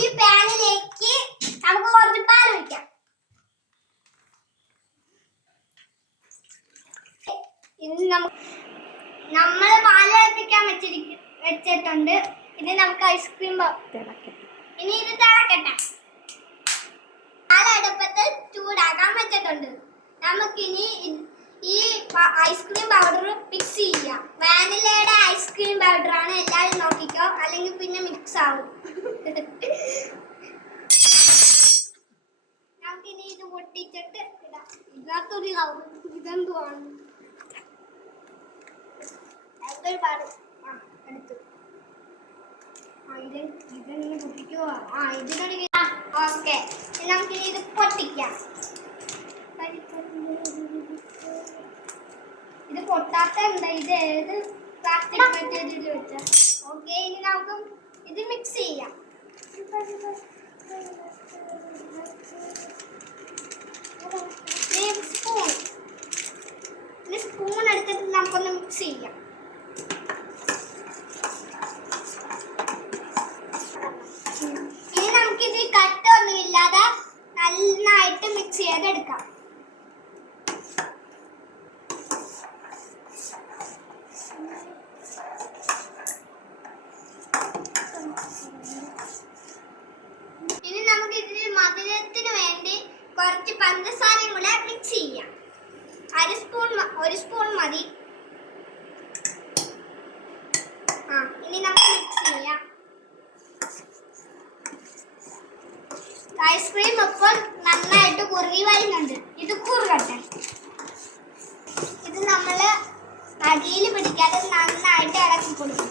ഈ പാനിലേക്ക് നമുക്ക് കുറച്ച് പാൽ ഒഴിക്കാം. ഇനി നമുക്ക് നമ്മൾ പാൽ തിളപ്പിക്കാൻ വെച്ചിരിക്ക വെച്ചിട്ടുണ്ട്. ഇനി നമുക്ക് ഐസ്ക്രീം ഇനി ഇത് തിളക്കട്ടെ. പാലടുപ്പത്ത് ചൂടാക്കാൻ വെച്ചിട്ടുണ്ട്. നമുക്കിനി ഈ ഐസ്ക്രീം പൗഡർ മിക്സ് ചെയ്യാം. വാനിലയുടെ ഐസ്ക്രീം പൗഡറാണ് എല്ലാവരും നോക്കി അല്ലെങ്കിൽ പിന്നെ മിക്സ് ആവും നമുക്കിനി ഇത് പൊട്ടിച്ചിട്ട് ഇടാം. ഇതിനകത്തൊരു കവർ ഇതെന്തുവാണ്? അതൊരു പാട്. ആ എടുത്തു. ആ ഇത് ഇതെങ്ങനെ പൊട്ടിക്കുവോ? ആ ഇതിനൊരു നമുക്കിനി ഇത് പൊട്ടിക്കാം. ഇത് പൊട്ടാത്ത എന്താ? ഇത് ഏത് പ്ലാസ്റ്റിക് മെറ്റീരിയൽ വെച്ച? ഇത് മിക്സ് ചെയ്യാം സ്പൂൺ ഇനി സ്പൂൺ എടുത്തിട്ട് നമുക്കൊന്ന് മിക്സ് ചെയ്യാം ഇനി നമുക്കിത് കട്ടൊന്നും ഇല്ലാതെ നന്നായിട്ട് മിക്സ് ചെയ്തെടുക്കാം ഇനി നമുക്ക് ഇതിൽ മധുരത്തിന് വേണ്ടി കുറച്ച് പഞ്ചസാരയും കൂടെ മിക്സ് ചെയ്യാം. അര സ്പൂൺ ഒരു സ്പൂൺ മതി. ആ ഇനി നമുക്ക് മിക്സ് ചെയ്യാം. ഐസ്ക്രീം ഇപ്പോൾ നന്നായിട്ട് കുറുകി വരുന്നുണ്ട്. ഇത് കുറുകട്ടെ ഇത് നമ്മൾ അടിയിൽ പിടിക്കാതെ നന്നായിട്ട് ഇളക്കി കൊടുക്കും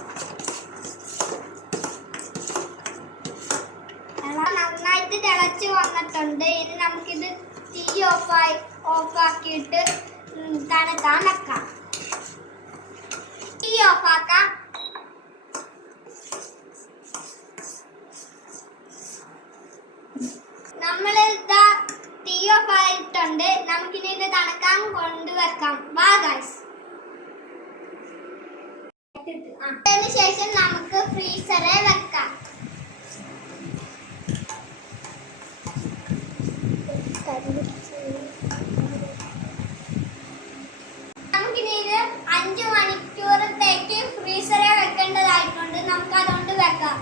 വെള്ളം നന്നായിട്ട് തിളച്ച് വന്നിട്ടുണ്ട്. ഇനി നമുക്കിത് തീ ഓഫായി ഓഫാക്കിയിട്ട് തണുക്കാൻ വെക്കാം. തീ ഓഫാക്കാം നമ്മൾ ഇതാ തീ ഓഫ് ആയിട്ടുണ്ട്. നമുക്കിനി ഇത് തണുക്കാൻ കൊണ്ടുവെക്കാം. വാ ഗൈസ് അതിന് ശേഷം നമുക്ക് ഫ്രീസറെ വെക്കാം. അഞ്ച് മണിക്കൂറത്തേക്ക് ഫ്രീസറെ വെക്കേണ്ടതായിട്ടുണ്ട്. നമുക്ക് അതുകൊണ്ട് വെക്കാം.